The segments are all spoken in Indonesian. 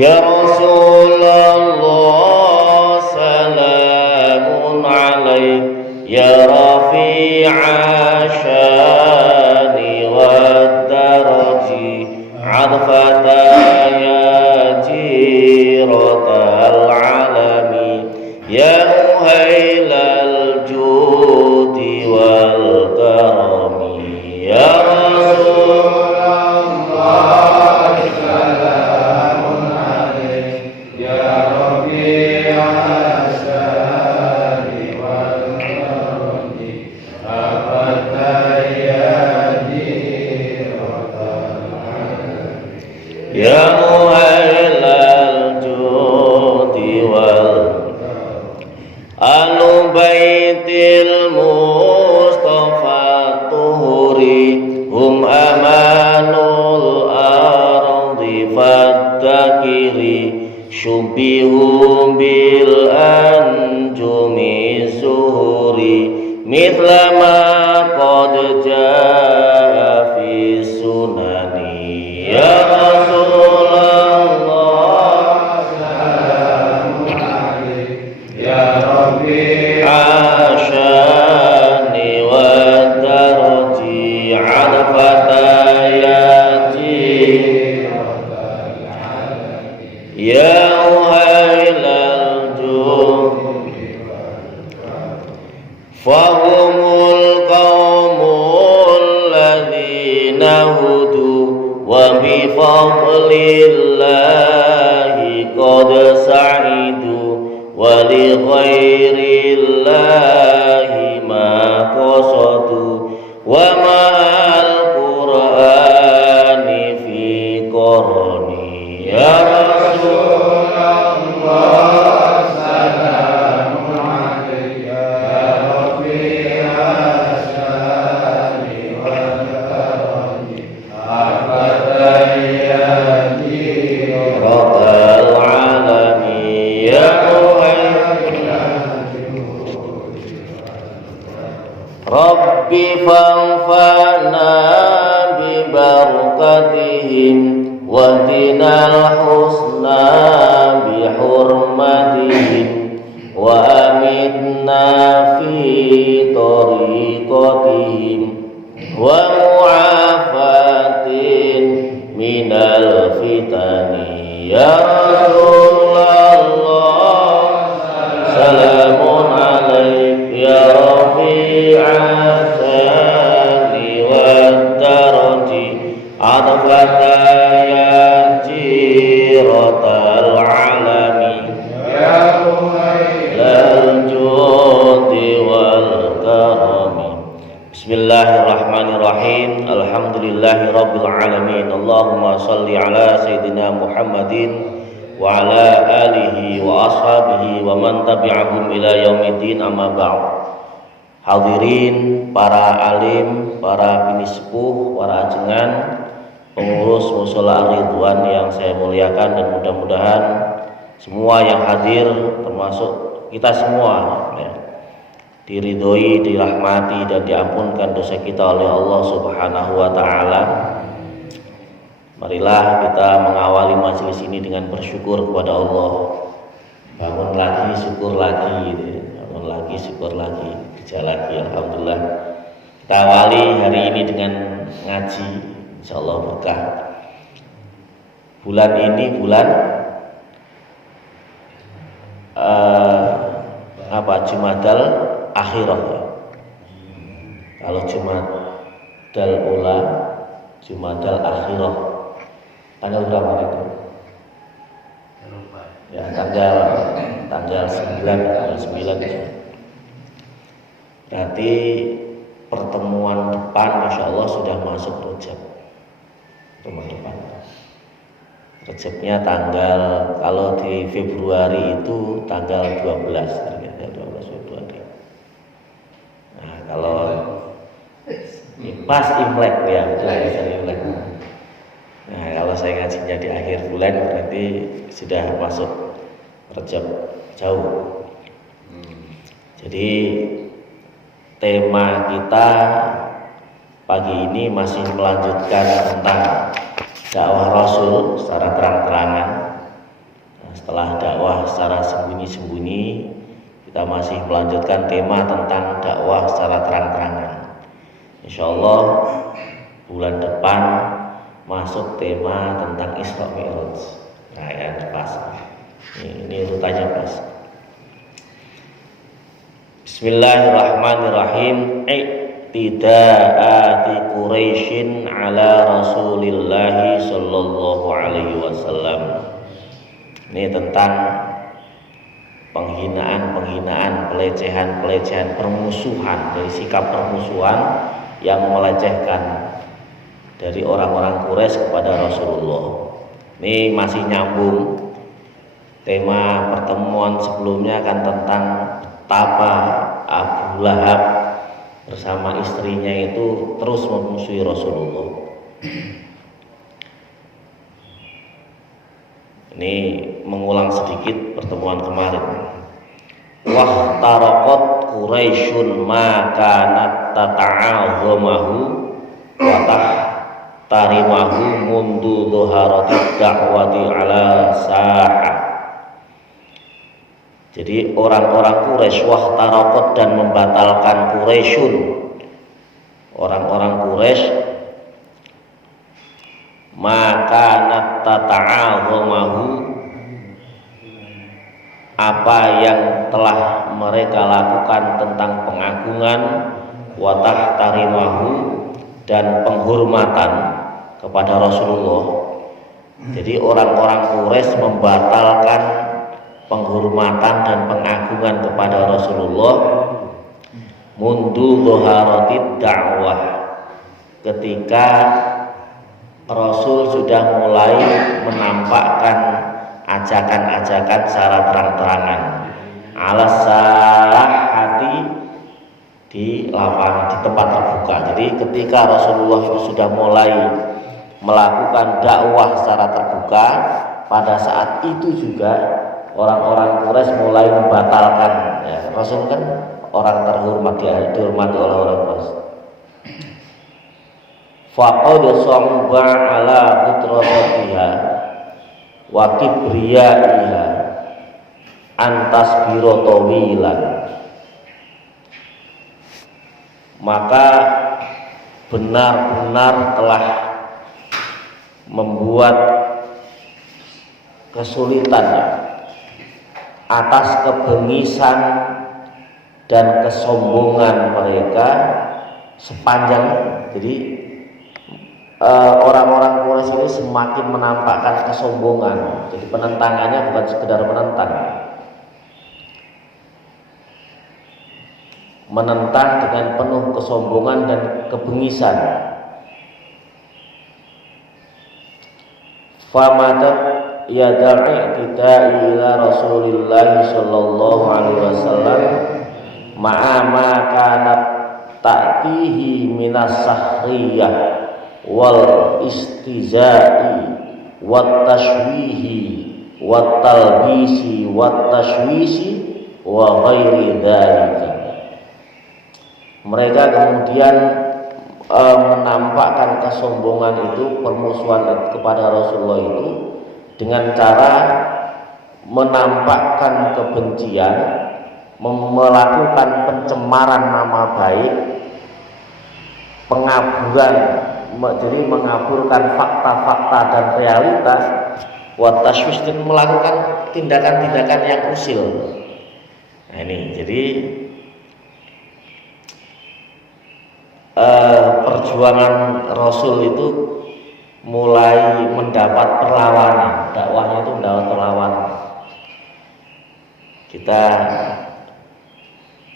Ya Rasulullah salamun alaik ya rafi'a syani wa daraji adfata ya jiratal alami ya muhailal judi wal karami ya Ya muhailal judi wal Alu baitil mustafa tuhuri hum amanul ardi faddakiri syubihum bil anjumi zuhuri mithla ma qad jaa fi sunani ya Fahumul qaumul ladzina hudu wa bi fadlillahi qad sa'idu wa li ghairillahi ma qasadu wa ma'al qur'ani fi qarni ya Rasulullah Rabbi fanfa'na bi barakatihim wa dinal husna bi hurmatihim wa amitna fi tariqatihim wa mu'afatin minal fitani ya Rasulullah salamun alaik ya Rafi'atani wa daraji adfata ya jiratal alami ya muhailal judi wal karami Bismillahirrahmanirrahim Alhamdulillahi rabbil alamin Allahumma salli ala Sayyidina Muhammadin wa ala alihi wa ashabihi wa man tabi'ahum ila yaumiddin amma ba'd. Hadirin para alim, para bini sepuh, para ajengan, pengurus Mushola Ar-Ridwan yang saya muliakan dan mudah-mudahan semua yang hadir termasuk kita semua ya, diridhoi, dirahmati dan diampunkan dosa kita oleh Allah Subhanahu wa taala. Marilah kita mengawali majelis ini dengan bersyukur kepada Allah. Bangun lagi, syukur lagi gitu ya. Bangun lagi, syukur lagi, kerja lagi, alhamdulillah. Kita awali hari ini dengan ngaji, insyaallah berkah. Bulan ini bulan Jumadal Akhirah ya. Kalau Jumadal Ula, Jumadal Akhirah ada berapa itu? Ya tanggal 9 Berarti pertemuan depan Masya Allah sudah masuk Rejab. Pertemuan depan Rejabnya tanggal, kalau di Februari itu tanggal 12 Februari. Nah kalau pas Imlek ya, betul Imlek. Nah kalau saya ngajinya di akhir bulan berarti sudah masuk Rejab jauh. Jadi tema kita pagi ini masih melanjutkan tentang dakwah Rasul secara terang-terangan setelah dakwah secara sembunyi-sembunyi, kita masih melanjutkan tema tentang dakwah secara terang-terangan. Insyaallah bulan depan masuk tema tentang Isra Mi'raj. Nah, ya pas. Ini urutannya pas. Bismillahirrahmanirrahim. Iqtida'ati Quraisyin ala Rasulillah sallallahu alaihi wasallam. Ini tentang penghinaan, pelecehan, permusuhan, dari sikap permusuhan yang melecehkan dari orang-orang Quraisy kepada Rasulullah. Ini masih nyambung. Tema pertemuan sebelumnya kan tentang betapa Abu Lahab bersama istrinya itu terus memusuhi Rasulullah. Ini mengulang sedikit pertemuan kemarin. Wahtaraqat Quraisyun ma kanat tata'azamahu wa tahtarimahu mundu dhuharatid da'wati ala sahah. Jadi orang-orang Quraisy wahtaraqat dan membatalkan Quraisyun, orang-orang Quraisy maka tata'azamahu, apa yang telah mereka lakukan tentang pengagungan, wa tahtarimahu, dan penghormatan kepada Rasulullah. Jadi orang-orang Quraisy membatalkan penghormatan dan pengagungan kepada Rasulullah mundu dhuharatid da'wah, ketika Rasul sudah mulai menampakkan ajakan-ajakan secara terang-terangan ala sahati, di lapangan, di tempat terbuka. Jadi ketika Rasulullah itu sudah mulai melakukan dakwah secara terbuka, pada saat itu juga orang-orang Quraisy mulai membatalkan. Ya, Rasul kan orang terhormat, dihormati oleh orang Quraisy. Faqad sa'uba ala fitratiha wa kibriyaiha antas birotawilan, maka benar-benar telah membuat kesulitan atas kebengisan dan kesombongan mereka sepanjang. Jadi orang-orang Quraisy ini semakin menampakkan kesombongan. Jadi penentangannya bukan sekedar menentang dengan penuh kesombongan dan kebengisan. Famatat yada'i tidai ila Rasulillah sallallahu alaihi wasallam ma'a ma kanat ta'tihi minas sahriyah wal istizai wat tashwihi wat talbisi wat tashwishi wa ghairi dzalika. Mereka kemudian menampakkan kesombongan itu, permusuhan kepada Rasulullah itu dengan cara menampakkan kebencian, melakukan pencemaran nama baik, pengaburan, jadi mengaburkan fakta-fakta dan realitas, wa tashwish, dan melakukan tindakan-tindakan yang usil. Nah ini jadi perjuangan Rasul itu mulai mendapat perlawanan, dakwahnya itu mendapat perlawanan. Kita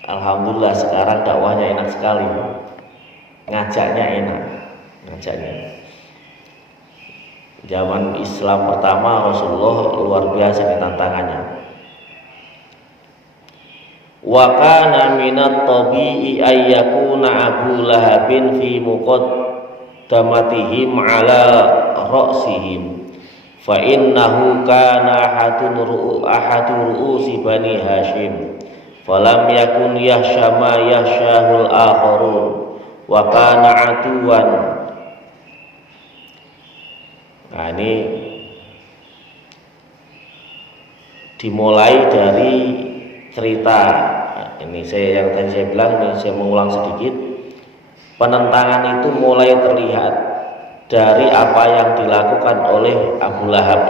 alhamdulillah sekarang dakwahnya enak sekali, ngajaknya enak, ngajaknya. Zaman Islam pertama Rasulullah luar biasa nih tantangannya. Wa kana minat tabi'i ay yakuna Abu Lahabin fi muqaddamatihim ala ra'sihim fa innahu kana ahadu ru'usi bani Hashim falam yakun yahshama yahshahul akharun wa kana aduwan. Nah ini dimulai dari cerita ini yang tadi saya bilang, ini saya mengulang sedikit. Penentangan itu mulai terlihat dari apa yang dilakukan oleh Abu Lahab.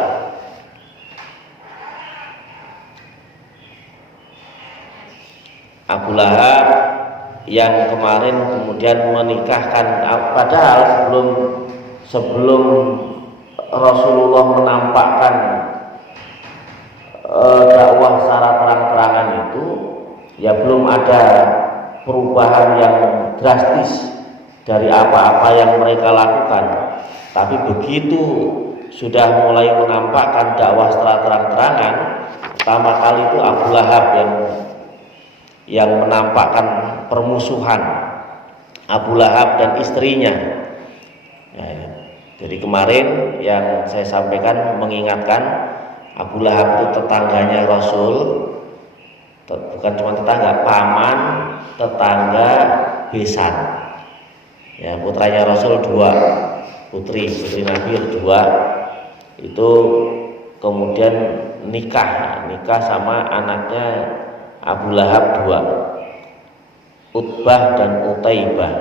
Abu Lahab yang kemarin kemudian menikahkan, padahal sebelum Rasulullah menampakkan dakwah secara terang-terangan itu, ya belum ada perubahan yang drastis dari apa-apa yang mereka lakukan. Tapi begitu sudah mulai menampakkan dakwah secara terang-terangan, pertama kali itu Abu Lahab yang menampakkan permusuhan, Abu Lahab dan istrinya. Jadi kemarin yang saya sampaikan mengingatkan, Abu Lahab itu tetangganya Rasul, bukan cuma tetangga, paman, tetangga, besan. Ya, putranya Rasul 2, putri Nabi 2, itu kemudian nikah sama anaknya Abu Lahab 2, Utbah dan Utaibah.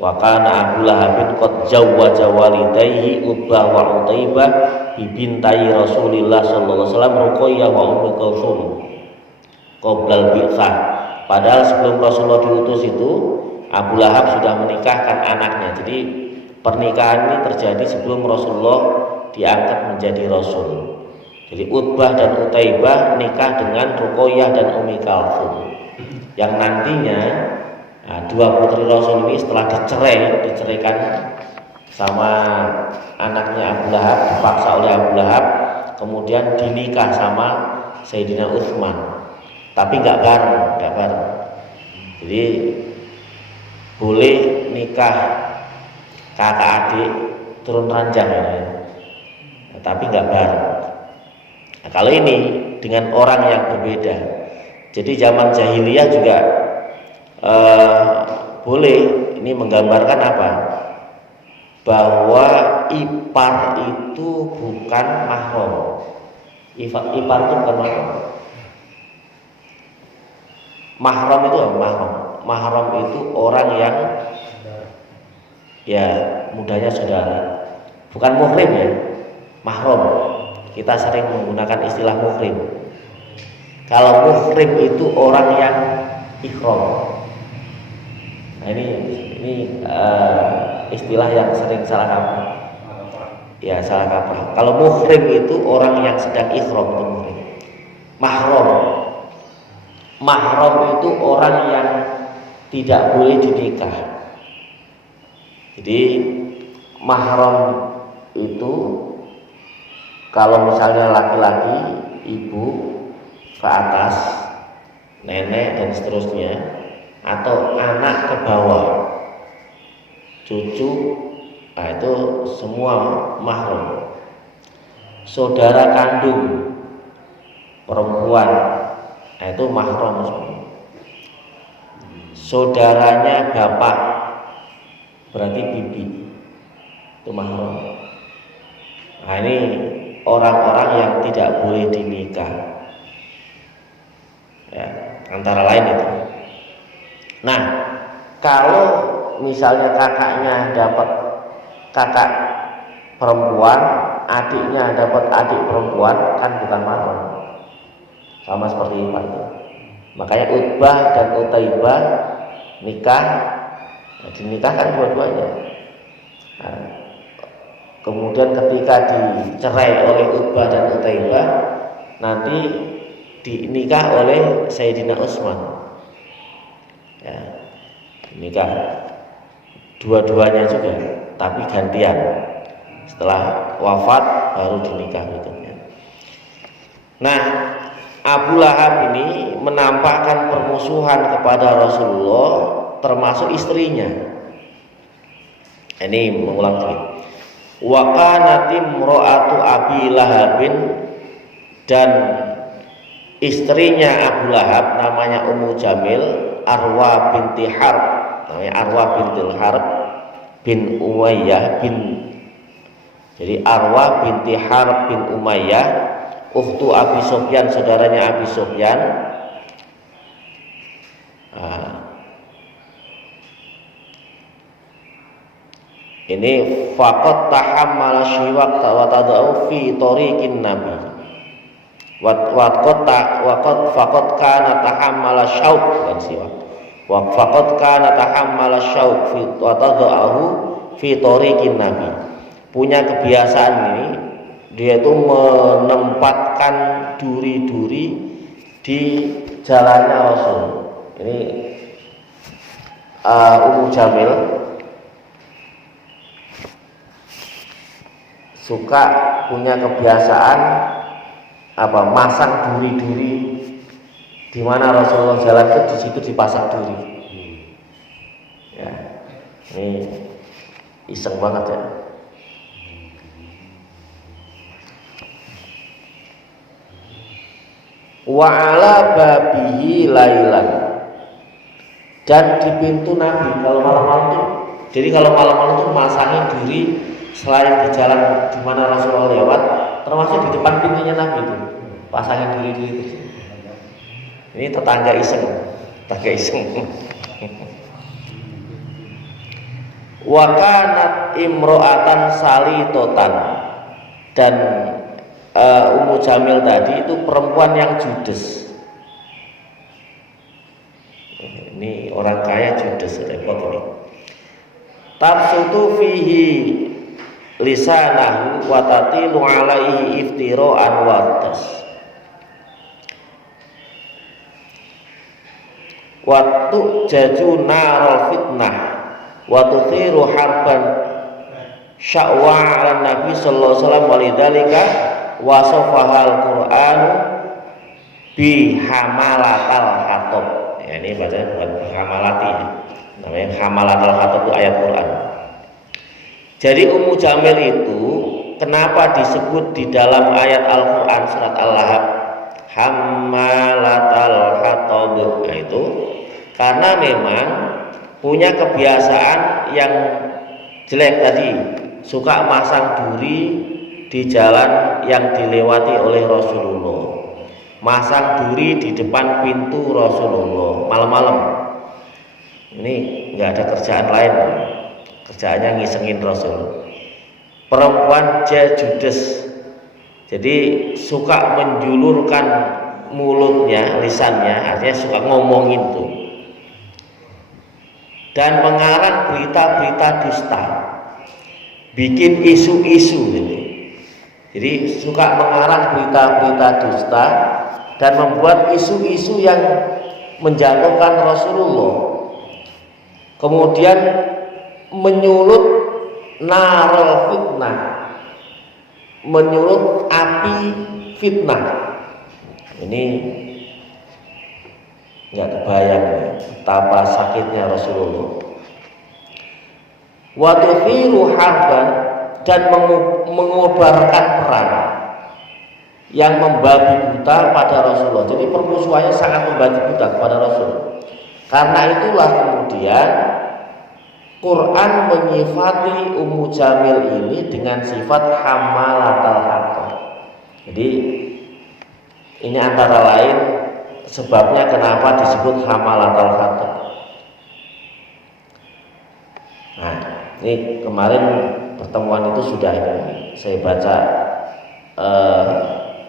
Wa kana Abu Lahabin qad zawwaja walidayhi Utbah wa Utaibah bi bintai Rasulillah sallallahu alaihi wasallam Ruqayyah wa Ummu Kulsum qoblal bi'tsah. Padahal sebelum Rasulullah diutus itu Abu Lahab sudah menikahkan anaknya. Jadi pernikahan ini terjadi sebelum Rasulullah diangkat menjadi Rasul. Jadi Utbah dan Utaibah nikah dengan Ruqayyah dan Ummi Kulsum, yang nantinya dua putri Rasul ini setelah diceraikan sama anaknya Abu Lahab, dipaksa oleh Abu Lahab, kemudian dinikah sama Sayyidina Utsman, tapi nggak bareng. Jadi boleh nikah kakak adik turun ranjang ya, tapi nggak bareng. Nah, kalau ini dengan orang yang berbeda. Jadi zaman jahiliyah juga boleh. Ini menggambarkan apa? Bahwa ipar itu bukan mahram. Ipar itu bukan mahram. Mahram itu apa? Mahram itu orang yang ya mudanya saudara, bukan muhrim ya. Mahram, kita sering menggunakan istilah muhrim. Kalau muhrim itu orang yang ihram. Nah ini istilah yang sering salah kaprah. Ya, salah kaprah. Kalau muhrim itu orang yang sedang ihram, itu muhrim. Mahram itu orang yang tidak boleh dinikah. Jadi mahram itu kalau misalnya laki-laki, ibu ke atas, nenek dan seterusnya, atau anak ke bawah, cucu, nah itu semua mahram. Saudara kandung perempuan, nah itu mahram semua. Saudaranya bapak, berarti bibi, itu mahram. Nah ini orang-orang yang tidak boleh dinikah ya, antara lain itu. Nah, kalau misalnya kakaknya dapat kakak perempuan, adiknya dapat adik perempuan, kan bukan mahram, sama seperti ipar itu. Makanya Utbah dan Utaibah nikah, dinikahkan dua-duanya. Nah, kemudian ketika dicerai oleh Utbah dan Utaibah, nanti dinikah oleh Sayyidina Utsman. Ya, nikah dua-duanya juga, tapi gantian. Setelah wafat baru dinikah berikutnya. Nah, Abu Lahab ini menampakkan permusuhan kepada Rasulullah, termasuk istrinya. Ini mengulang lagi. Wa kanat imra'atu Abi Lahabin, dan istrinya Abu Lahab namanya Ummu Jamil, Arwa binti Harb, namanya Arwa bintil Harb bin Umayyah bin. Jadi Arwa binti Harb bin Umayyah ukhtu Abi Sufyan, saudaranya Abi Sufyan. Ini faqad tahammala syiwaq wa tadau fi tariqin nabi. Faqad kana tahammala syauq dan siwak. Wa faqad kana tahammala syauq fi wa tadau fi tariqin nabi. Punya kebiasaan ini, dia itu menempatkan duri-duri di jalannya Rasul. Ini Ummu Jamil suka punya kebiasaan masang duri-duri di mana Rasulullah jalan ke, di situ dipasang duri. Ya, ini iseng banget ya. Wa ala babihi lailan, dan di pintu Nabi kalau malam-malam tuh, jadi kalau malam-malam tuh masangin duri selain di jalan di mana Rasulullah lewat, termasuk di depan pintunya Nabi itu pasangin duri-duri itu. Ini tetangga iseng. Wa kanat imro'atan salitotan, dan Ummu Jamil tadi itu perempuan yang judes. Ini orang kaya judes, repot ini. Tabsutu fihi lisanahu wa tatilu alaihi iftira'an wardas. Wa tu'jaju narul fitnah wa tuthiru harban sya'wa 'ala Nabi sallallahu alaihi wasallam walidzalika wasafahal Qur'an bi hamalatal khatab. Ya, ini bacanya bukan hamalati ya. Namanya hamalatal khatab itu ayat Quran. Jadi Ummu Jamil itu kenapa disebut di dalam ayat Al-Qur'an surat Al-Lahab hamalatal khatab? Nah, itu karena memang punya kebiasaan yang jelek tadi, suka masang duri di jalan yang dilewati oleh Rasulullah, masang duri di depan pintu Rasulullah malam-malam. Ini nggak ada kerjaan lain, kerjaannya ngisengin Rasul. Perempuan judes, jadi suka menjulurkan mulutnya, lisannya, artinya suka ngomongin tuh, dan mengarang berita-berita dusta, bikin isu-isu gitu. Jadi suka mengarang berita-berita dusta dan membuat isu-isu yang menjatuhkan Rasulullah. Kemudian menyulut narul fitnah, menyulut api fitnah. Ini nggak kebayang ya, betapa sakitnya Rasulullah. Wa tuthiru harban, dan mengobarkan perang yang membabi buta pada Rasulullah. Jadi permusuhannya sangat membabi buta kepada Rasul. Karena itulah kemudian Quran menyifati Ummu Jamil ini dengan sifat hamalatal haqqah. Jadi ini antara lain sebabnya kenapa disebut hamalatal haqqah. Nah, ini kemarin pertemuan itu sudah ini saya baca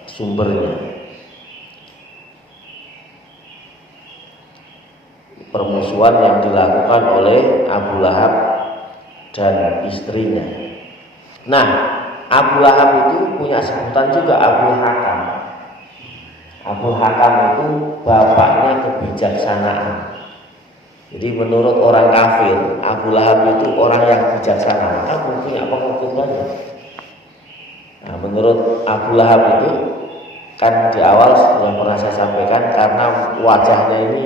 sumbernya. Permusuhan yang dilakukan oleh Abu Lahab dan istrinya. Nah, Abu Lahab itu punya sebutan juga Abu Hakam. Abu Hakam itu bapaknya kebijaksanaan. Jadi menurut orang kafir, Abu Lahab itu orang yang bijaksana, maka punya pengikut banyak. Nah, menurut Abu Lahab itu kan di awal yang pernah saya sampaikan, karena wajahnya ini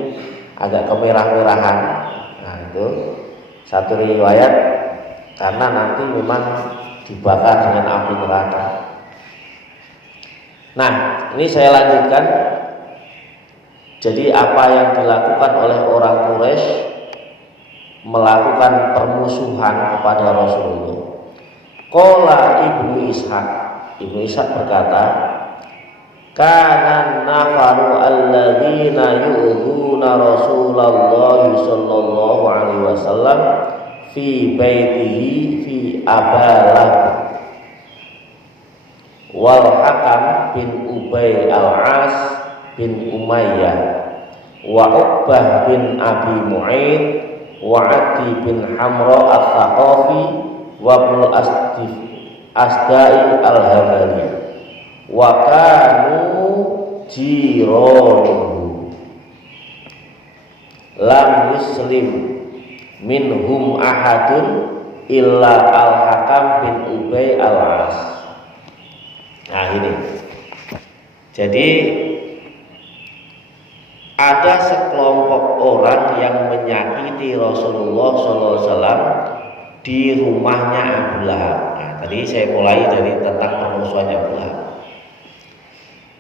agak kemerah-merahan. Nah, itu satu riwayat karena nanti memang dibakar dengan api neraka. Nah, ini saya lanjutkan. Jadi apa yang dilakukan oleh orang Quraisy, melakukan permusuhan kepada Rasulullah. Qala Ibnu Ishaq berkata, kana nafaru alladzina yu'dhuna Rasulullah sallallahu alaihi wasallam fi baitihi fi Abalah wal Hakam bin Ubay al-As bin Umayyah wa Uqbah bin Abi Mu'aid wa Adi bin Hamra al-Thaqafi wa Ibnul Asda'i al-Hadali wa kanu jironuhu lam yuslim minhum ahadun illa al-Hakam bin Ubay al-As. Nah ini, jadi ada sekelompok orang yang menyakiti Rasulullah SAW di rumahnya Abu Lahab. Nah, tadi saya mulai dari tentang permusuhannya Abu Lahab.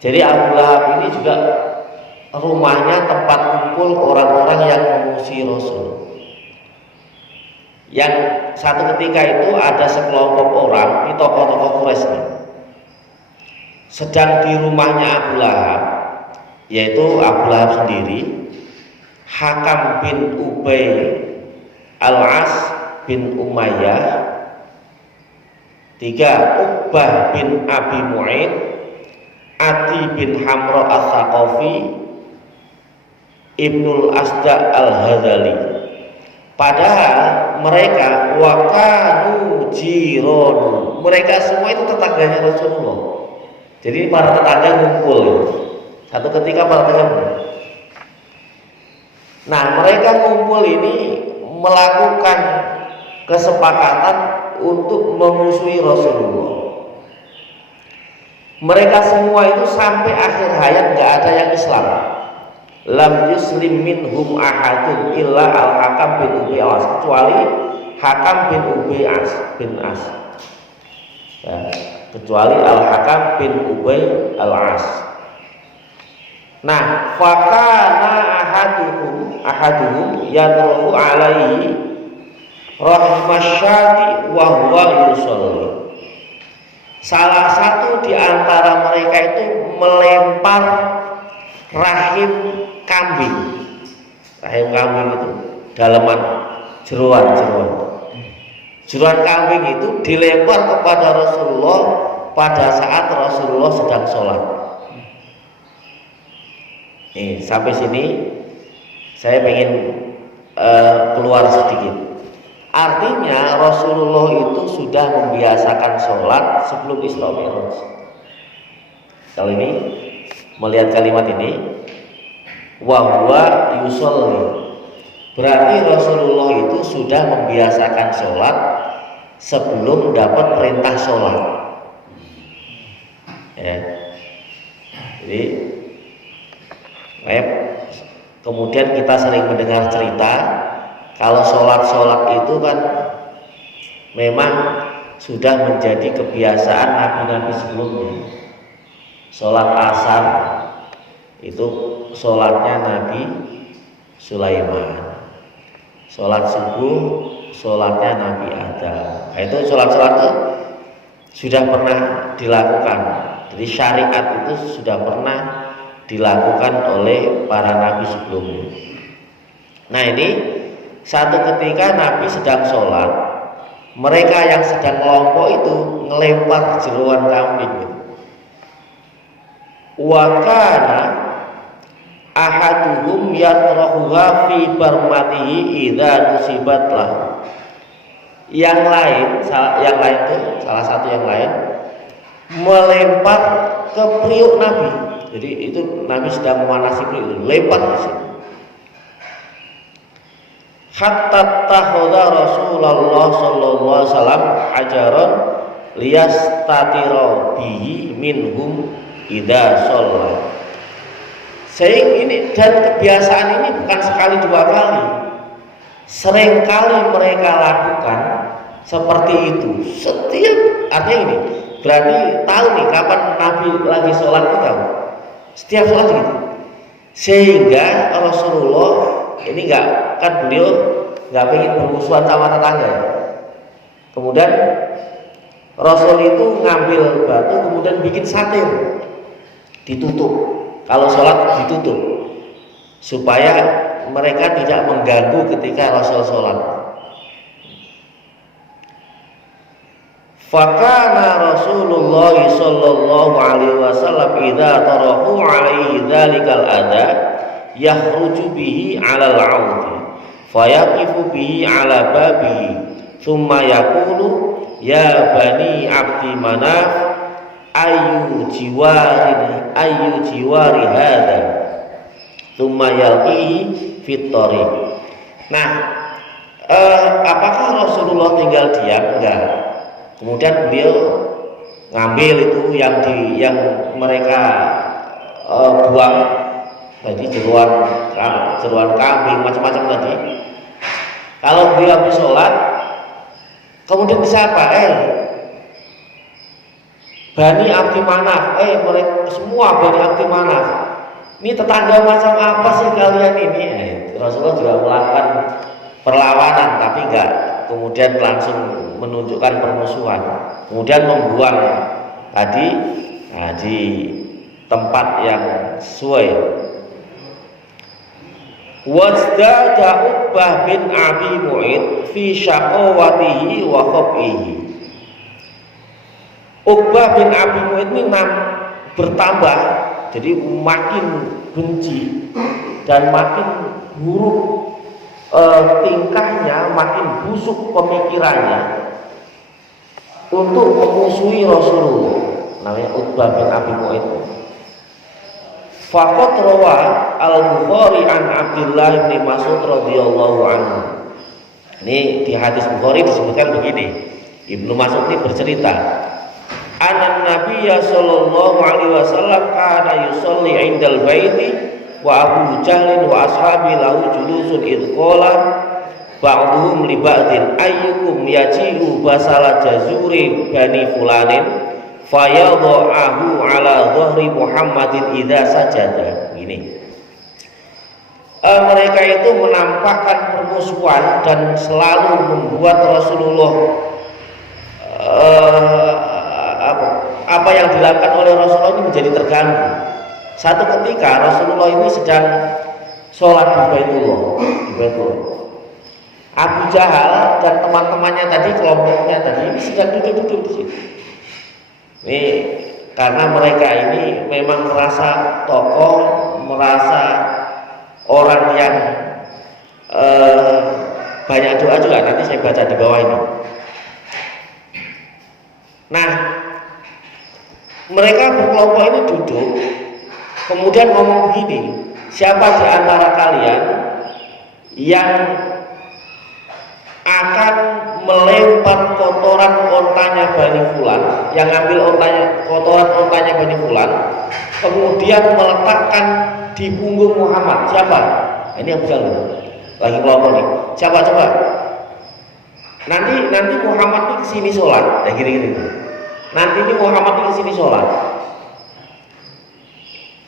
Jadi Abu Lahab ini juga rumahnya tempat kumpul orang-orang yang memusuhi Rasul. Yang satu ketika itu ada sekelompok orang, ini tokoh-tokoh Quraisy, sedang di rumahnya Abu Lahab, yaitu Abu Lahab sendiri, Hakam bin Ubay al-As bin Umayyah, 3 Uqbah bin Abi Mu'aid, Adi bin Hamra al-Thaqafi, Ibnul Asda al-Hadali. Padahal mereka wakanu jiron, mereka semua itu tetangganya Rasulullah. Jadi para tetangga ngumpul. Satu ketika para tetangga. Nah, mereka ngumpul ini melakukan kesepakatan untuk memusuhi Rasulullah. Mereka semua itu sampai akhir hayat nggak ada yang Islam. Lam yuslim minhum ahadun illa al-Hakam bin Ubay al-As, kecuali Hakam bin Ubay bin As. Ya, kecuali al-Hakam bin Ubay al-As. Nah, fakana ahaduhum yadruhu alaihi rahmasyati wa huwa yusolli. Salah satu di antara mereka itu melempar rahim kambing. Rahim kambing itu daleman, jeroan kambing itu dilempar kepada Rasulullah pada saat Rasulullah sedang sholat. Nih, sampai sini saya ingin keluar sedikit. Artinya Rasulullah itu sudah membiasakan sholat sebelum Isra Mi'raj. Kalau ini melihat kalimat ini, wa huwa yusolli, berarti Rasulullah itu sudah membiasakan sholat sebelum dapat perintah sholat. Ya. Jadi kemudian kita sering mendengar cerita kalau sholat itu kan memang sudah menjadi kebiasaan nabi-nabi sebelumnya. Sholat asar itu sholatnya Nabi Sulaiman, sholat subuh sholatnya Nabi Adam. Nah, itu sholat-sholat itu sudah pernah dilakukan. Jadi syariat itu sudah pernah dilakukan oleh para nabi sebelumnya. Nah, ini satu ketika Nabi sedang sholat, mereka yang sedang kelompok itu ngelempar jeroan kambing gitu. Wa kana ahaduhum yatrahuha fi barmatihi idza nusibat lah. Yang lain tuh salah satu yang lain melempar ke priuk Nabi. Jadi itu Nabi sedang memanasi priuk, lempar di situ. Hatta takhadha Rasulullah sallallahu alaihi wasallam hajaran liyastatira bihi minhum idza shalla. Sehingga ini, dan kebiasaan ini bukan sekali dua kali, sering kali mereka lakukan seperti itu. Setiap, artinya ini berarti tahu nih kapan Nabi lagi sholat itu tahu. Setiap sholat gitu. Sehingga Rasulullah ini beliau nggak pengen bermusuhan sama tetangga. Kemudian Rasul itu ngambil batu kemudian bikin satir. ditutup. Kalau sholat ditutup supaya mereka tidak mengganggu ketika Rasul sholat. Fakana Rasulullah sallallahu alaihi wasallam idza tarahu alaihi dzalikal adza yakhruju bihi 'alal 'audi fayaqifu bihi 'ala babihi thumma yaqulu ya bani abdi manaf ayu jiwari hadza thumma yalqihi fit thariq. Nah, apakah Rasulullah tinggal diam? Enggak. Kemudian beliau ngambil itu yang mereka buang tadi, jeruan kambing macam-macam tadi. Kalau beliau habis sholat, kemudian disapa, Bani Abdi Manaf, mereka semua Bani Abdi Manaf, ini tetangga macam apa sih kalian ini? Rasulullah juga melakukan perlawanan, tapi enggak kemudian langsung menunjukkan permusuhan. Kemudian membuang tadi di tempat yang sesuai. Wazdada Uqbah bin Abi Mu'id fi syaqawatihi wa khab'ihi. Uqbah bin Abi Mu'id ini bertambah, jadi makin benci dan makin buruk tingkahnya, makin busuk pemikirannya untuk memusuhi Rasulullah. Namanya Uqbah bin Abi Mu'id. Faqad rawa Al-Bukhari an Abdullah bin Mas'ud radhiyallahu anhu. Ini di hadis Bukhari disebutkan begini. Ibnu Mas'ud ini bercerita, "Anan Nabiyya sallallahu alaihi wasallam kana yusalli 'indal baiti wa Abu Jahlin wa ashabi lahu julusun idh qala ba'dhum li ba'din ayyukum yaji'u basala jazuri bani fulanin fayadha'ahu ala dhahri Muhammadin idza sajada." Ini mereka itu menampakkan permusuhan dan selalu membuat Rasulullah apa yang dilakukan oleh Rasulullah ini menjadi terganggu. Satu ketika Rasulullah ini sedang sholat di Baitullah. Abu Jahal dan teman-temannya tadi, kelompoknya tadi ini sedang duduk-duduk di situ. Ini karena mereka ini memang merasa tokoh, merasa orang yang banyak doa juga. Nanti saya baca di bawah ini. Nah, mereka berkelompok ini duduk, kemudian ngomong begini, siapa di antara kalian yang akan melempar kotoran ontanya Bani Fulan, yang ambil kotoran ontanya Bani Fulan, kemudian meletakkan di punggung Muhammad? Siapa? Ini Abu Jahal lagi kelompok nih. Siapa coba? Nanti Muhammad ini kesini sholat, gini. Nanti ini Muhammad ini kesini sholat.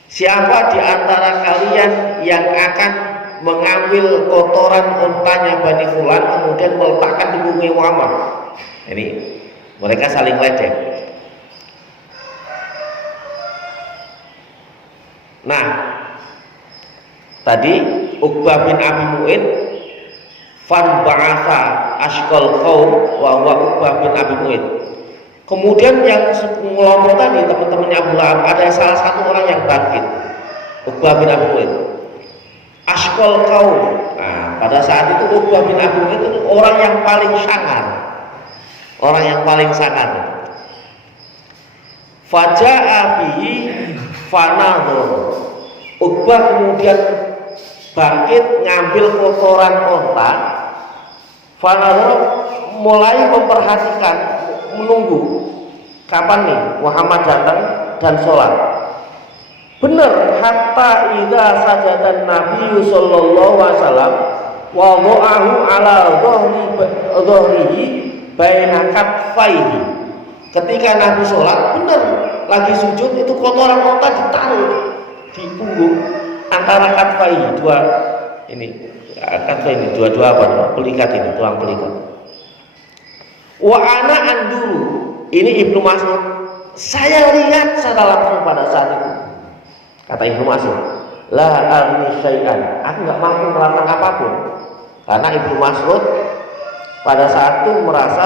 Siapa di antara kalian yang akan mengambil kotoran ontanya Bani Fulan kemudian meletakkan di punggung Muhammad? Ini mereka saling ledek. Nah, tadi Uqbah bin Abi Mu'id fan ba'atha ashqal qaum wa huwa Uqbah bin Abi Mu'id. Kemudian yang kelompok tadi, teman-temannya Abu Lahab, ada salah satu orang yang bangkit, Uqbah bin Abi Mu'id. Ashqal qaum. Nah, pada saat itu Uqbah bin Abi Mu'id itu orang yang paling sangar. Orang yang paling sangar. Faja'a bihi fanadhur. Uqbah kemudian bangkit ngambil kotoran onta. Fanadhur mulai memperhatikan, menunggu kapan nih Muhammad datang dan sholat. Benar, hatta idza sajadan Nabi sallallahu alaihi wasallam wa dha'ahu ala dhahrihi baina kaffaihi. Ketika Nabi sholat, benar lagi sujud itu kotoran onta ditaruh di punggung antara kaffaihi, dua pelikat ini, tulang pelikat. Wa ana anduru, ini Ibnu Mas'ud, saya lihat secara langsung pada saat itu. Kata Ibnu Mas'ud, la aghni syai'an, aku nggak mampu melarang apapun. Karena Ibnu Mas'ud pada saat itu merasa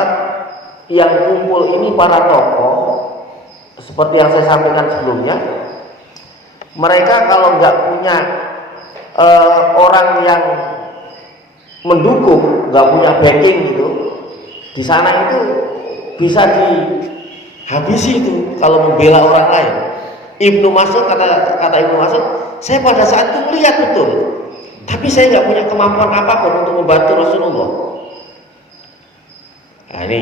yang kumpul ini para tokoh, seperti yang saya sampaikan sebelumnya, mereka kalau nggak punya orang yang mendukung, nggak punya backing gitu, di sana itu bisa dihabisi itu kalau membela orang lain. Ibnu Mas'ud kata Ibnu Mas'ud, saya pada saat itu melihat betul, tapi saya nggak punya kemampuan apapun untuk membantu Rasulullah. Nah ini,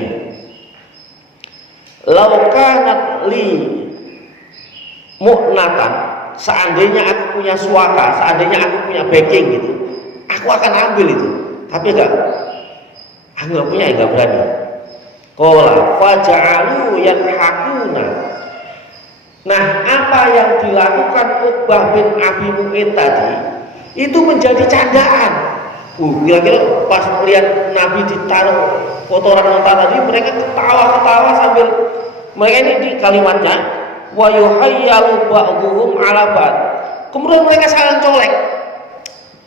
laukanat li mu'natan, seandainya aku punya suaka, seandainya aku punya backing gitu, aku akan ambil itu. Tapi aku nggak punya, nggak berani. Qala faja'alu yanhaquna. Nah, apa yang dilakukan Uqbah bin Abi Mu'ayth tadi itu menjadi candaan. Kira-kira pas melihat Nabi ditaruh kotoran unta tadi, mereka ketawa-ketawa sambil, mereka ini di kalimatnya wa yuhayyalu ba'dhum 'ala ba'd. Kemudian mereka saling colek.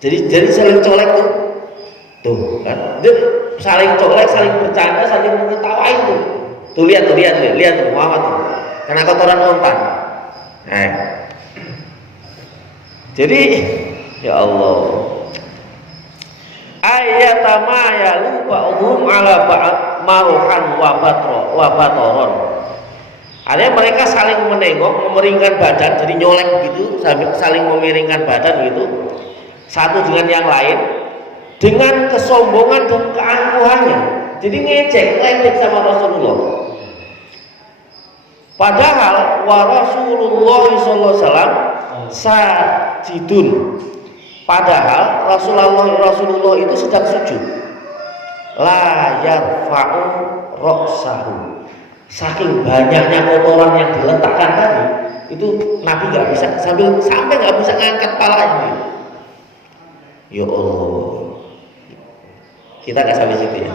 Jadi saling colek tuh kan. Dia saling colek, saling bercanda, saling mengetawain tuh. Tuh lihat Muhammad tuh. Kena kotoran unta. Nah. Jadi ya Allah, ayatamayalu ba'dhum 'ala ba'd maruhan wa batoron. Artinya mereka saling menengok, memeringkan badan, jadi nyolek begitu, saling memiringkan badan gitu, satu dengan yang lain, dengan kesombongan dan keangkuhannya. Jadi ngecek, ledek sama Rasulullah. Padahal wa Rasulullah sallallahu alaihi wasallam sajidun. Padahal Rasulullah itu sedang sujud. La yarfa'u ra'sahu. Saking banyaknya kotoran yang diletakkan tadi, itu Nabi nggak bisa sampai nggak bisa ngangkat palanya. Ya Allah, kita nggak sampai situ ya.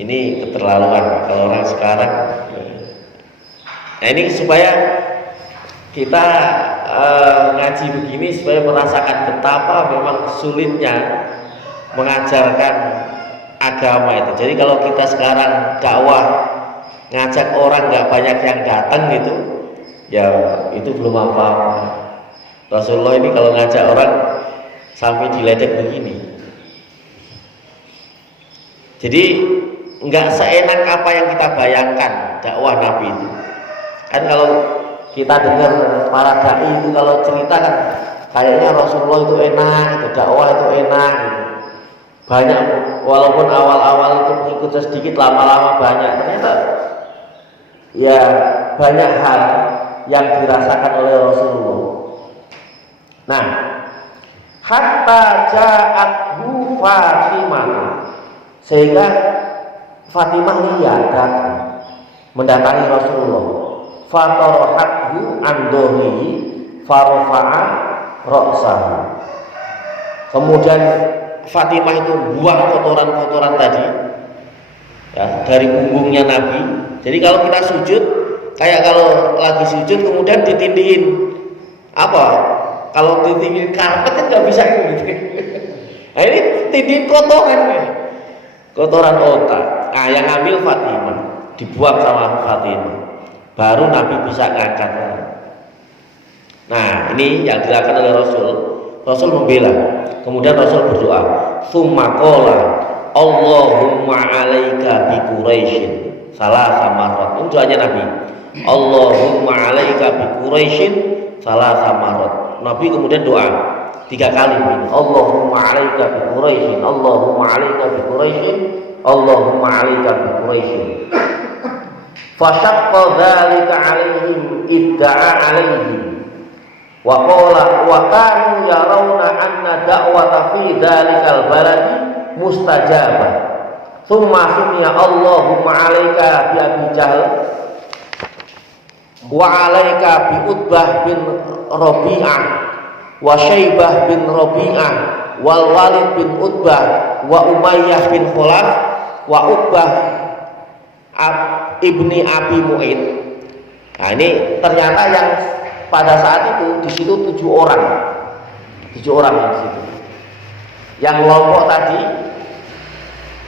Ini keterlaluan kalau orang sekarang. Nah ini supaya kita ngaji begini supaya merasakan betapa memang sulitnya mengajarkan agama itu. Jadi kalau kita sekarang dakwah ngajak orang nggak banyak yang datang gitu, ya itu belum apa-apa. Rasulullah ini kalau ngajak orang sampai diledek begini. Jadi nggak seenak apa yang kita bayangkan dakwah Nabi itu. Kan kalau kita dengar para dai itu kalau cerita kan kayaknya Rasulullah itu enak, itu dakwah itu enak gitu. Banyak, walaupun awal-awal itu pengikutnya sedikit, lama-lama banyak. Ternyata ya banyak hal yang dirasakan oleh Rasulullah. Nah, hatta ja'athu Fatimah, sehingga Fatimah lihat datang mendatangi Rasulullah. Fatarahathu andorihi farofa'a ra'sahu. Kemudian Fatimah itu buang kotoran-kotoran tadi ya, dari punggungnya Nabi. Jadi kalau kita sujud, kayak kalau lagi sujud kemudian ditindihin apa? Kalau ditindihin karpet kan nggak bisa gitu. Nah ini tindihin kotoran otak. Nah yang ngambil Fatimah, dibuang sama Fatimah. Baru Nabi bisa ngangkat. Nah ini yang dilakukan oleh Rasul. Rasul membela. Kemudian Rasul berdoa, "Tsumma qala Allahumma 'alaika bi Quraisyin." Salah marrat. Itu doanya Nabi. Allahumma 'alaika bi Quraisyin salah marrat. Nabi kemudian doa 3 kali ini. Allahumma 'alaika bi Quraisyin, Allahumma 'alaika bi Quraisyin, Allahumma 'alaika bi Quraisyin. Fa syaqqa dzalika 'alaihim idda'a 'alaihim. Wa qala wa kanu yarawna anna da'wata fi dzalikal baladi mustajabah. Tsumma sumiya Allahumma 'alaika bi Abi Jahal wa 'alaika bi Utbah bin Rabi'ah wa Syaibah bin Rabi'ah wal Walid bin Utbah wa Umayyah bin Khalaf wa Uqbah ibni Abi Mu'ayth. Nah ini ternyata yang pada saat itu di situ 7 orang di situ. Yang kelompok tadi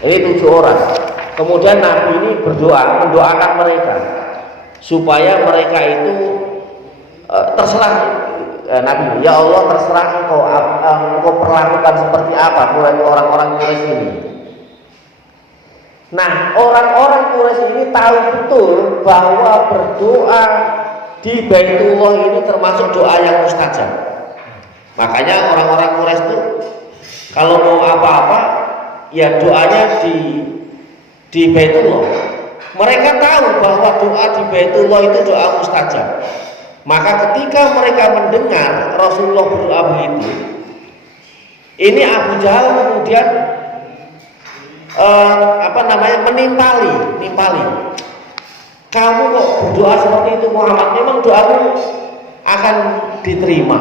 ini 7 orang. Kemudian Nabi ini mendoakan mereka supaya mereka itu terserah Nabi, ya Allah terserah engkau perlakukan seperti apa orang-orang Quraisy ini. Nah, orang-orang Quraisy ini tahu betul bahwa berdoa di Baitullah ini termasuk doa yang mustajab. Makanya orang-orang Quraisy itu kalau mau apa-apa ya doanya di Baitullah. Mereka tahu bahwa doa di Baitullah itu doa mustajab. Maka ketika mereka mendengar Rasulullah berdoa begitu, ini Abu Jahal kemudian menimpali. Kamu kok berdoa seperti itu Muhammad? Memang doamu akan diterima.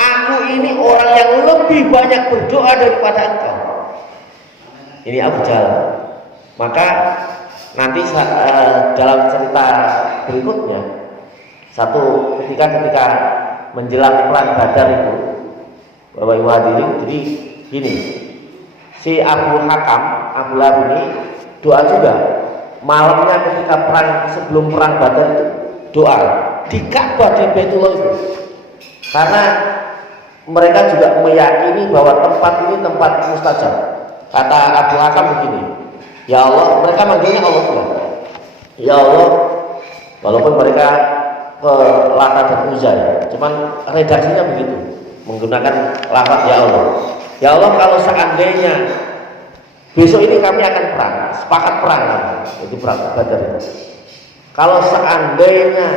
Aku ini orang yang lebih banyak berdoa daripada engkau. Ini Abu Jahal. Maka nanti dalam cerita berikutnya, satu ketika menjelang perang Badar itu, Bapak Ibu hadirin, jadi gini, si Abu Lahab ini doa juga malamnya ketika sebelum perang Badar itu doa di Ka'bah di Baitullah itu, karena mereka juga meyakini bahwa tempat ini tempat mustajab. Kata Abu Lahab begini, ya Allah, mereka manggilnya Allah juga, ya Allah, walaupun mereka ke Lata dan Uzza ya, cuman redaksinya begitu, menggunakan lafaz ya Allah. Ya Allah, kalau seandainya besok ini kami akan perang, sepakat perang, itu perang Badar. Kalau seandainya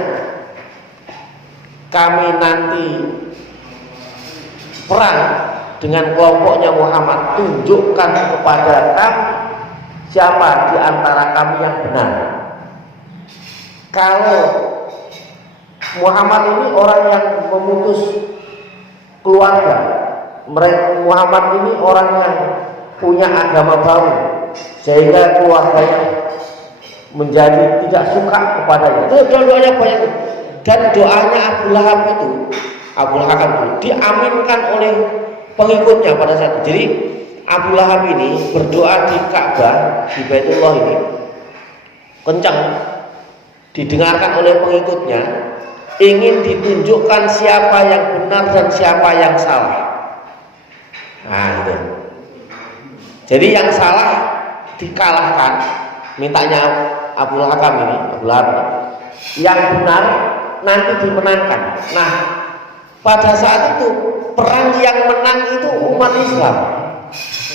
kami nanti perang dengan kelompoknya Muhammad, tunjukkan kepada kami siapa di antara kami yang benar. Kalau Muhammad ini orang yang memutus keluarga, Muhammad ini orang yang punya agama baru, sehingga keluarganya menjadi tidak suka kepadanya. Itu doanya banyak, dan doanya Abu Lahab itu diaminkan oleh pengikutnya pada saat itu. Jadi Abu Lahab ini berdoa di Ka'bah di Baitullah ini kencang, didengarkan oleh pengikutnya, ingin ditunjukkan siapa yang benar dan siapa yang salah. Nah itu. Jadi yang salah dikalahkan, mintanya Abu Lahab ini. Yang benar nanti dimenangkan. Nah, pada saat itu perang yang menang itu umat Islam.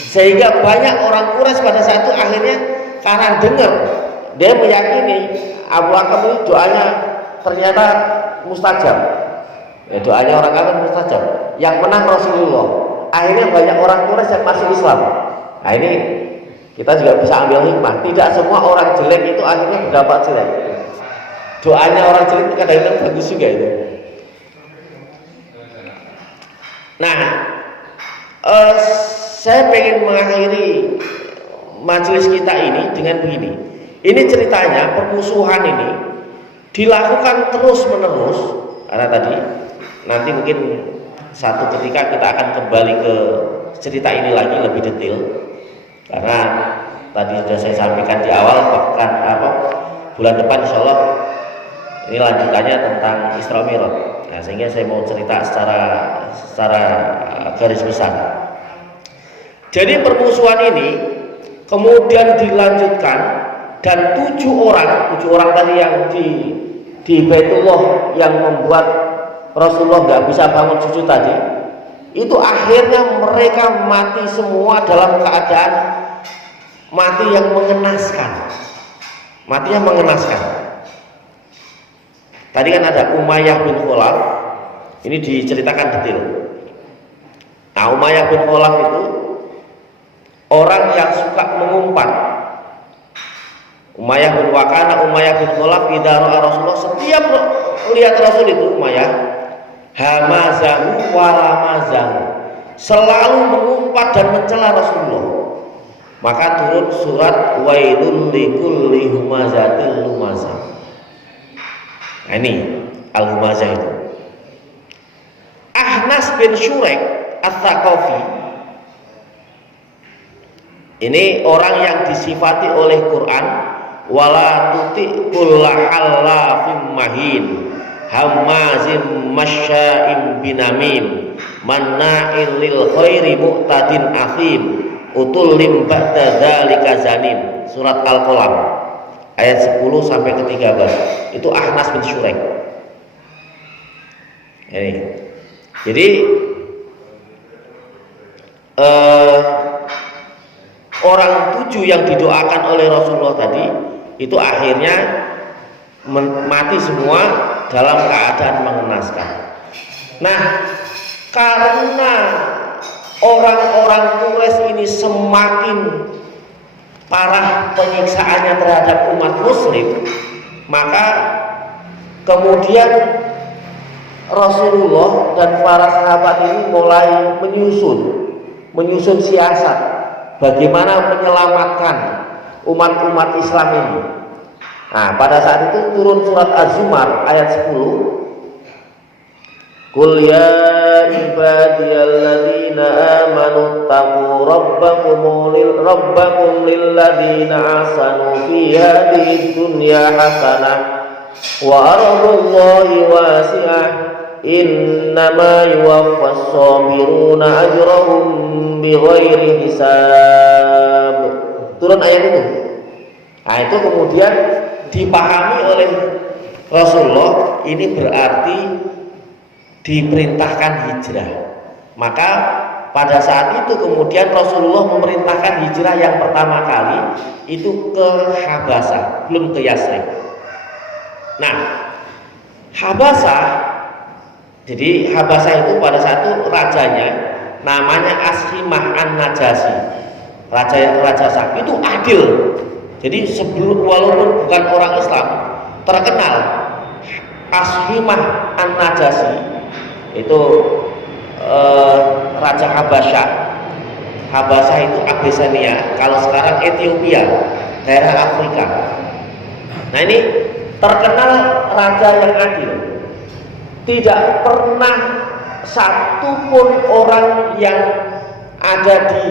Sehingga banyak orang Quraisy pada saat itu akhirnya karena dengar, dia meyakini Abu Lahab ini doanya ternyata mustajab. Ya, doanya orang kafir mustajab. Yang menang Rasulullah. Akhirnya banyak orang Quraisy yang masuk Islam. Nah ini kita juga bisa ambil hikmah. Tidak semua orang jelek itu akhirnya berdampak jelek. Doanya orang jelek itu kadang-kadang bagus juga itu. Nah, saya pengen mengakhiri majelis kita ini dengan begini. Ini ceritanya permusuhan ini dilakukan terus-menerus, karena tadi nanti mungkin satu ketika kita akan kembali ke cerita ini lagi lebih detail, karena tadi sudah saya sampaikan di awal bulan depan insya Allah ini lanjutannya tentang Isra Mi'raj. Nah, sehingga saya mau cerita secara garis besar. Jadi permusuhan ini kemudian dilanjutkan, dan 7 orang tadi yang di Baitullah yang membuat Rasulullah nggak bisa bangun sujud tadi, itu akhirnya mereka mati semua dalam keadaan mati yang mengenaskan. Tadi kan ada Umayyah bin Khalaf, ini diceritakan detail. Nah, Umayyah bin Khalaf itu orang yang suka mengumpat. Umayyah bin Khalaf idza ra'a Rasulullah, setiap lihat Rasul itu Umayyah hamazahu wa ramazahu, selalu mengumpat dan mencela Rasulullah. Maka turun surat wailul likulli humazatil lumazah. Nah, ini Al-Humazah itu. Ahnas bin Syurek Ats-Tsaqafi ini orang yang disifati oleh Quran, wala tuti kullahallafim mahin hammazim masya'im binamim manna'il lil khairi mu'tadin athim utullim ba'da dzalika zanim. Surat Al-Qalam ayat 10 sampai ke 13. Itu Ahnas bin Syurek. Ini. Jadi orang 7 yang didoakan oleh Rasulullah tadi itu akhirnya mati semua dalam keadaan mengenaskan. Nah, karena orang-orang Quraisy ini semakin parah penyiksaannya terhadap umat muslim, maka kemudian Rasulullah dan para sahabat ini mulai menyusun siasat bagaimana menyelamatkan umat-umat Islam ini. Nah, pada saat itu turun surat Az-Zumar ayat 10. Qul ya ibadiyalladzina amanu taqu rabbakum lilladzina ahsanu fi hadhihi dunya hasanah wa ardullahi wasi'ah innama yuwaffas sabiruna ajrahum bighairi hisab. Turun ayat itu. Nah, itu kemudian dipahami oleh Rasulullah, ini berarti diperintahkan hijrah. Maka pada saat itu kemudian Rasulullah memerintahkan hijrah yang pertama kali itu ke Habasah, belum ke Yasrib. Nah, Habasah, jadi Habasah itu pada saat itu rajanya namanya Ashimah An-Najasi, raja Sak, itu adil. Jadi sebelum, walaupun bukan orang Islam, terkenal Ashimah An-Najasi itu raja Habasyah. Habasah itu Abyssinia, kalau sekarang Ethiopia, daerah Afrika. Nah, ini terkenal raja yang adil. Tidak pernah satupun orang yang ada di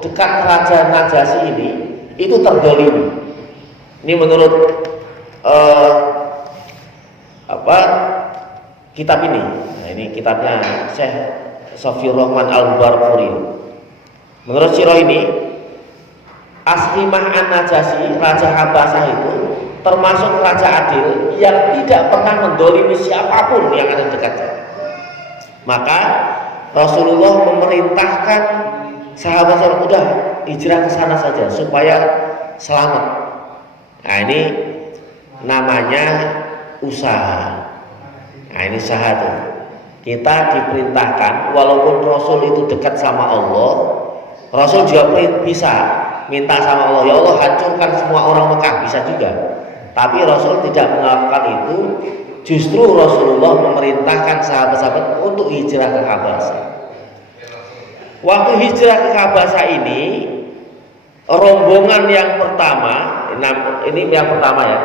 dekat Raja Najasyi ini itu terdolimi. Ini menurut kitab ini. Nah, ini kitabnya Syekh Safiyur Rahman Al-Barfuri. Menurut sirah ini, Ashimah An-Najasyi, Raja Habasah itu termasuk raja adil yang tidak pernah mendolimi siapapun yang ada dekatnya. Maka Rasulullah memerintahkan sahabat-sahabat, udah hijrah ke sana saja supaya selamat. Nah, ini namanya usaha. Nah, ini usaha tuh. Kita diperintahkan, walaupun Rasul itu dekat sama Allah, Rasul juga bisa minta sama Allah, ya Allah hancurkan semua orang Mekah, bisa juga. Tapi Rasul tidak melakukan itu. Justru Rasulullah memerintahkan sahabat-sahabat untuk hijrah ke Habasah. Waktu hijrah ke Habasah ini, rombongan yang pertama, ini yang pertama ya,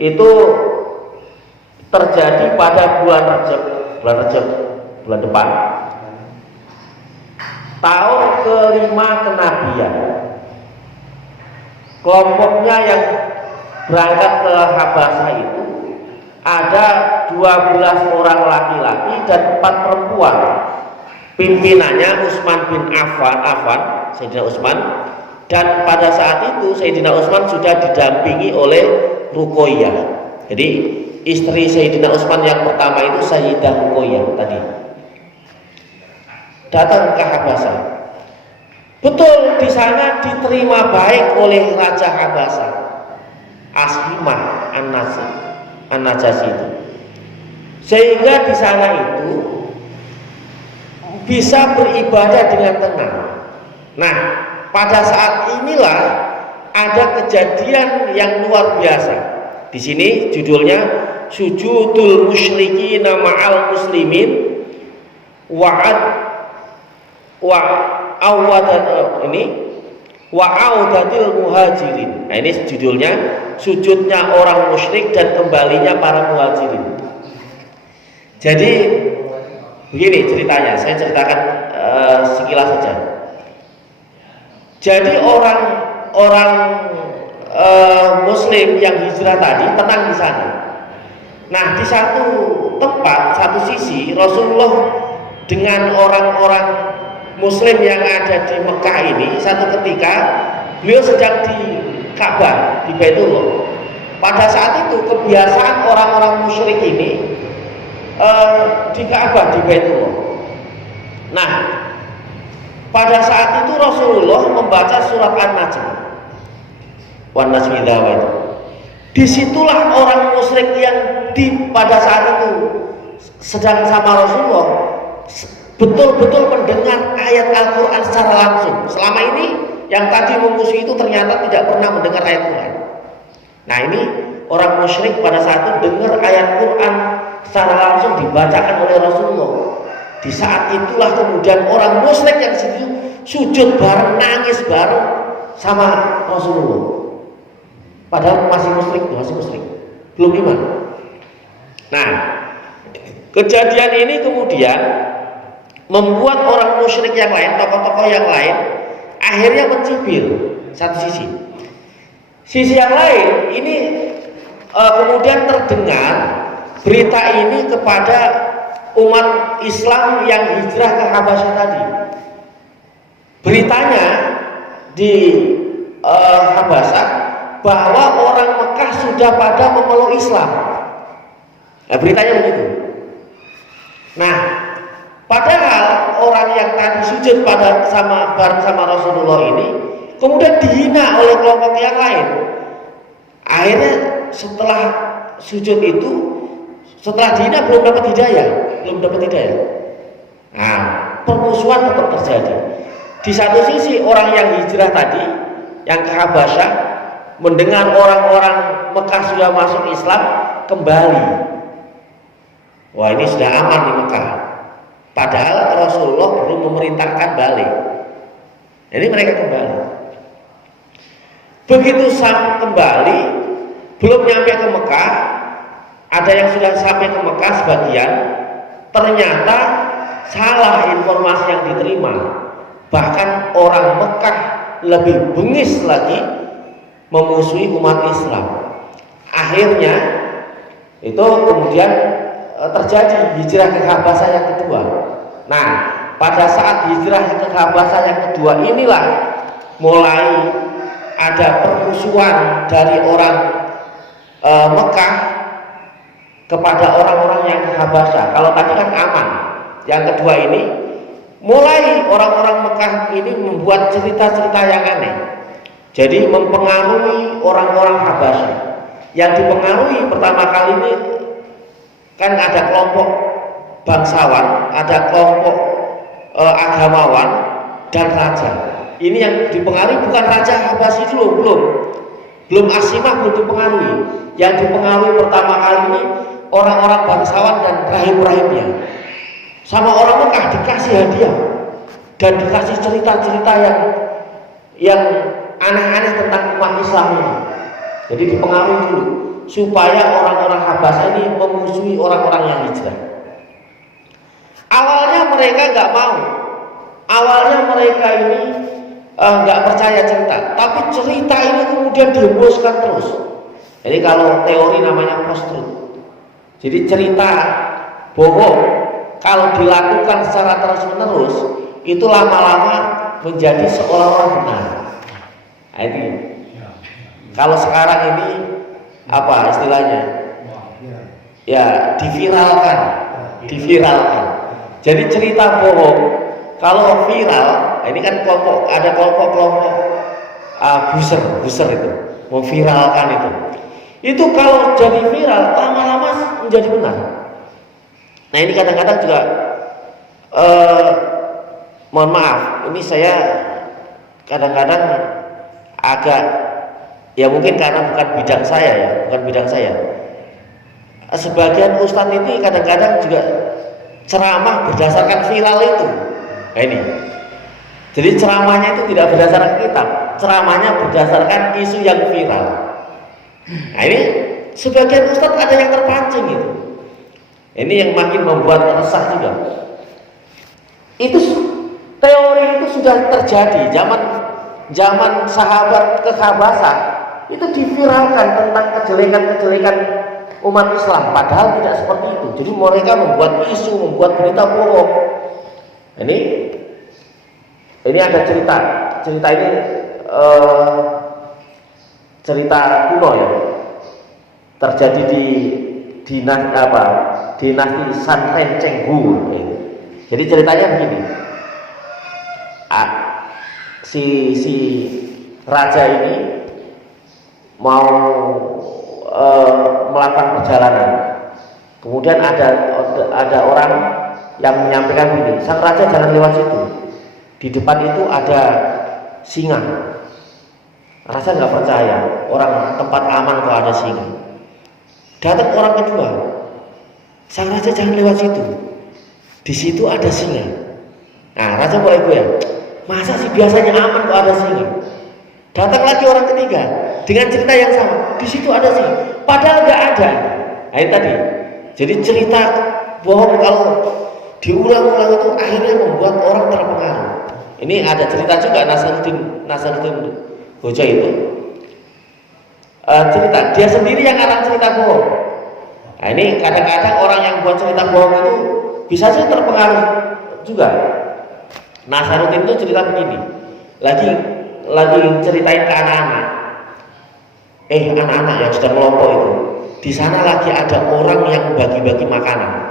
itu terjadi pada bulan Rajab, bulan depan, tahun kelima kenabian. Kelompoknya yang berangkat ke Habasah itu ada 12 orang laki-laki dan 4 perempuan. Pimpinannya Utsman bin Affan, Sayyidina Utsman, dan pada saat itu Sayyidina Utsman sudah didampingi oleh Ruqayyah. Jadi istri Sayyidina Utsman yang pertama itu Sayyidah Ruqayyah tadi datang ke Habasah. Betul, di sana diterima baik oleh Raja Habasah, Ashimah An-Najasyi itu. Sehingga di sana itu bisa beribadah dengan tenang. Nah, pada saat inilah ada kejadian yang luar biasa. Di sini judulnya Sujudul Musyrikin Ma'al Muslimin wa audatil muhajirin. Nah, ini judulnya, sujudnya orang musyrik dan kembalinya para muhajirin. Jadi begini ceritanya, saya ceritakan sekilas saja. Jadi orang Muslim yang hijrah tadi tenang di sana. Nah, di satu tempat, satu sisi Rasulullah dengan orang-orang Muslim yang ada di Mekah ini, satu ketika beliau sedang di Ka'bah, di Baitullah. Pada saat itu kebiasaan orang-orang musyrik ini di Ka'bah, di Baitullah. Nah, pada saat itu Rasulullah membaca surat An-Najm. Wan najmi idza hawa. Disitulah orang musyrik yang pada saat itu sedang sama Rasulullah betul-betul mendengar ayat Al-Quran secara langsung. Selama ini yang tadi memusuhi itu ternyata tidak pernah mendengar ayat Quran. Nah, ini orang musyrik pada saat itu dengar ayat Quran secara langsung dibacakan oleh Rasulullah. Di saat itulah kemudian orang musyrik yang sujud bareng, nangis bareng sama Rasulullah. Padahal masih musyrik, belum iman. Nah, kejadian ini kemudian membuat orang musyrik yang lain, tokoh-tokoh yang lain, akhirnya mencibir satu sisi. Sisi yang lain ini kemudian terdengar berita ini kepada umat Islam yang hijrah ke Habasyah tadi. Beritanya di Habasyah bahwa orang Mekah sudah pada memeluk Islam. Nah, beritanya begitu. Nah, padahal orang yang tadi sujud bareng sama Rasulullah ini kemudian dihina oleh kelompok yang lain. Akhirnya setelah sujud itu, setelah dihina belum dapat hidayah. Nah, permusuhan tetap terjadi. Di satu sisi orang yang hijrah tadi, yang ke Habasyah, mendengar orang-orang Mekah sudah masuk Islam, kembali. Wah, ini sudah aman di Mekah. Padahal Rasulullah belum memerintahkan balik. Jadi mereka kembali. Begitu kembali, belum nyampe ke Mekah, ada yang sudah sampai ke Mekah sebagian, ternyata salah informasi yang diterima. Bahkan orang Mekah lebih bengis lagi memusuhi umat Islam. Akhirnya itu kemudian terjadi hijrah ke Habasyah yang kedua. Nah, pada saat hijrah ke Habasyah yang kedua inilah mulai ada permusuhan dari orang Mekah kepada orang-orang yang ke Habasyah. Kalau tadi kan aman, yang kedua ini mulai orang-orang Mekah ini membuat cerita-cerita yang aneh. Jadi mempengaruhi orang-orang Habasyah. Yang dipengaruhi pertama kali ini kan ada kelompok bangsawan, ada kelompok agamawan dan raja. Ini yang dipengaruhi bukan raja Habasyah dulu, belum Asimah belum dipengaruhi. Yang dipengaruhi pertama kali ini orang-orang bangsawan dan rahib-rahibnya. Sama orang Mekah dikasih hadiah dan dikasih cerita-cerita yang aneh-aneh tentang umat Islam ini. Jadi dipengaruhi dulu supaya orang-orang Habasyah ini memusuhi orang-orang yang hijrah. Awalnya mereka nggak mau. Awalnya mereka ini nggak percaya cerita, tapi cerita ini kemudian dihembuskan terus. Jadi kalau teori namanya post-truth. Jadi cerita bohong kalau dilakukan secara terus-menerus itu lama-lama menjadi seolah-olah benar. Nah, ini kalau sekarang ini apa istilahnya? Ya, diviralkan. Jadi cerita bohong kalau viral, ini kan ada kelompok buzzer itu, memviralkan itu. Itu kalau jadi viral lama-lama menjadi benar. Nah, ini kadang-kadang juga mohon maaf, ini saya kadang-kadang agak, ya mungkin karena bukan bidang saya. Sebagian ustadz ini kadang-kadang juga ceramah berdasarkan viral itu. Nah, ini. Jadi ceramahnya itu tidak berdasarkan kitab, ceramahnya berdasarkan isu yang viral. Nah ini sebagian ustadz ada yang terpancing itu. Ini yang makin membuat resah juga. Itu teori itu sudah terjadi zaman sahabat ke Habasah, itu diviralkan tentang kejelekan-kejelekan umat Islam, padahal tidak seperti itu. Jadi mereka membuat isu, membuat berita bohong. Ini ada cerita ini cerita kuno ya, terjadi di dinasti Sanren Chenghu. Jadi ceritanya begini, si raja ini mau melakukan perjalanan, kemudian ada orang yang menyampaikan begini, sang raja jangan lewat situ, di depan itu ada singa. Raja nggak percaya, orang tempat aman kok ada singa. Datang orang kedua, sang raja jangan lewat situ, di situ ada singa. Nah, raja mulai goyang, masa sih biasanya aman kok ada singa. Datang lagi orang ketiga dengan cerita yang sama, di situ ada singa, padahal nggak ada. Nah, ini tadi, jadi cerita bohong kalau diulang-ulang itu akhirnya membuat orang terpengaruh. Ini ada cerita juga Nasaruddin Hoja itu cerita, dia sendiri yang akan cerita bohong. Nah ini kadang-kadang orang yang buat cerita bohong itu bisa sih terpengaruh juga. Nasaruddin itu cerita begini, lagi ceritain ke anak-anak, anak-anak yang sudah kelompok itu, di sana lagi ada orang yang bagi-bagi makanan.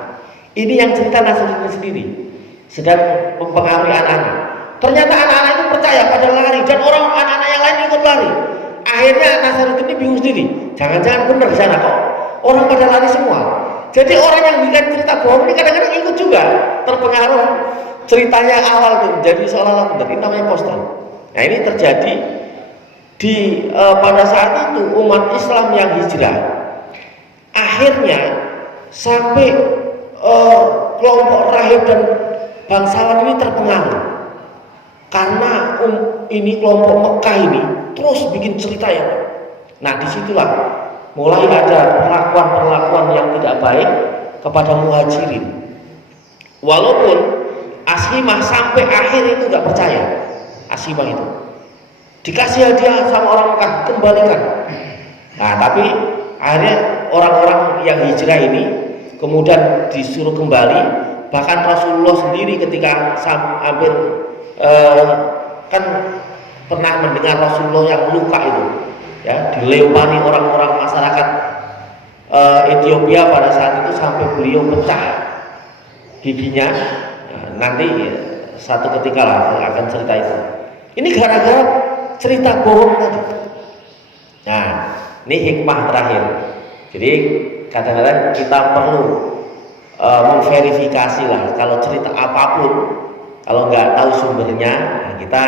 Ini yang cerita Nasaruddin sendiri, sedang mempengaruhi anak-anak. Ternyata anak-anak itu percaya pada lari, dan anak-anak yang lain ikut lari. Akhirnya Nasaruddin ini bingung sendiri, jangan-jangan benar di sana kok orang pada lari semua. Jadi orang yang bikin cerita bohong ini kadang-kadang ikut juga, terpengaruh ceritanya awal tuh, jadi seolah-olah benar. Ini namanya impostor. Nah ini terjadi pada saat itu umat Islam yang hijrah, akhirnya sampai kelompok rahib dan bangsawan ini terpengaruh karena ini kelompok Mekah ini terus bikin cerita yang, nah disitulah mulai ada perlakuan yang tidak baik kepada muhajirin. Walaupun Aslimah sampai akhir itu nggak percaya, Aslimah itu dikasih hadiah sama orang Mekah, kembalikan. Nah tapi akhirnya orang-orang yang hijrah ini kemudian disuruh kembali. Bahkan Rasulullah sendiri ketika hampir kan pernah mendengar Rasulullah yang luka itu ya, dilempari orang-orang masyarakat Ethiopia pada saat itu sampai beliau pecah giginya. Nanti satu ketika lah akan cerita itu. Ini gara-gara cerita bohong tadi. Nah ini hikmah terakhir. Jadi kadang-kadang kita perlu memverifikasi lah, kalau cerita apapun kalau nggak tahu sumbernya, nah kita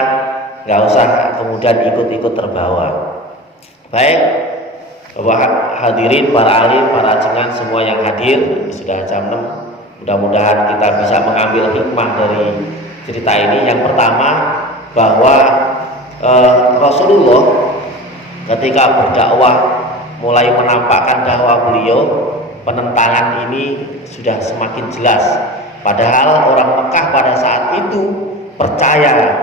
nggak usah kemudian ikut-ikut terbawa. Baik, Bapak hadirin, para alim, para cengang semua yang hadir, ini sudah jam 6. Mudah-mudahan kita bisa mengambil hikmah dari cerita ini. Yang pertama, bahwa Rasulullah ketika berdakwah mulai menampakkan dakwah beliau, penentangan ini sudah semakin jelas. Padahal orang Mekah pada saat itu percaya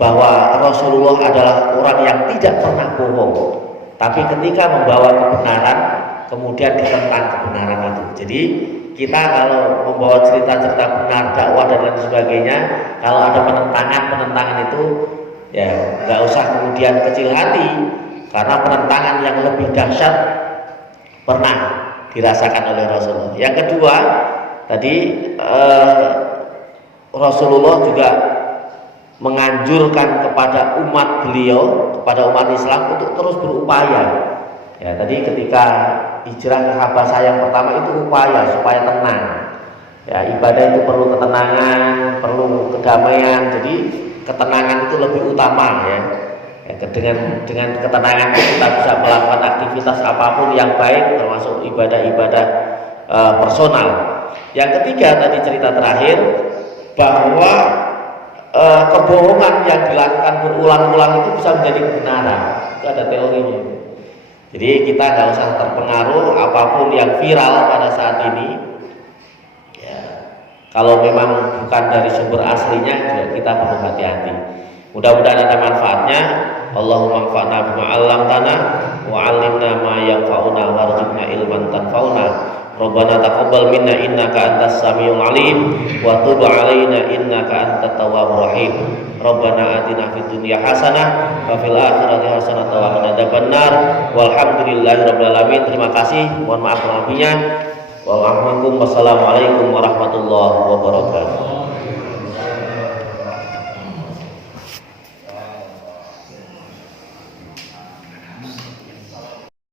bahwa Rasulullah adalah orang yang tidak pernah bohong. Tapi ketika membawa kebenaran, kemudian ditentang kebenaran itu. Jadi kita kalau membawa cerita-cerita benar, dakwah dan lain sebagainya, kalau ada penentangan itu ya nggak usah kemudian kecil hati, karena penentangan yang lebih dahsyat pernah dirasakan oleh Rasulullah. Yang kedua, tadi Rasulullah juga menganjurkan kepada umat beliau, kepada umat Islam untuk terus berupaya. Ya, tadi ketika hijrah ke Habasah yang pertama itu upaya supaya tenang. Ya, ibadah itu perlu ketenangan, perlu kedamaian. Jadi ketenangan itu lebih utama ya. Dengan ketenangan kita bisa melakukan aktivitas apapun yang baik, termasuk ibadah-ibadah personal. Yang ketiga tadi cerita terakhir, bahwa kebohongan yang dilakukan berulang-ulang itu bisa menjadi kebenaran. Itu ada teorinya. Jadi kita nggak usah terpengaruh apapun yang viral pada saat ini. Ya, kalau memang bukan dari sumber aslinya, juga kita perlu hati-hati. Mudah-mudahan ada manfaatnya. Allahumma anfa'na bima 'allamtana wa 'allimna ma yanfa'una warzuqna ilman tanfa'una. Rabbana taqabbal minna innaka antas samiul alim wa tub 'alaina innaka antat tawwabur rahim. Rabbana atina fid dunya hasanah wa fil akhirati hasanah wa qina adzabannar. Walhamdulillahirabbil alamin. Terima kasih. Mohon maaf lebihnya. Wassalamualaikum warahmatullahi wabarakatuh.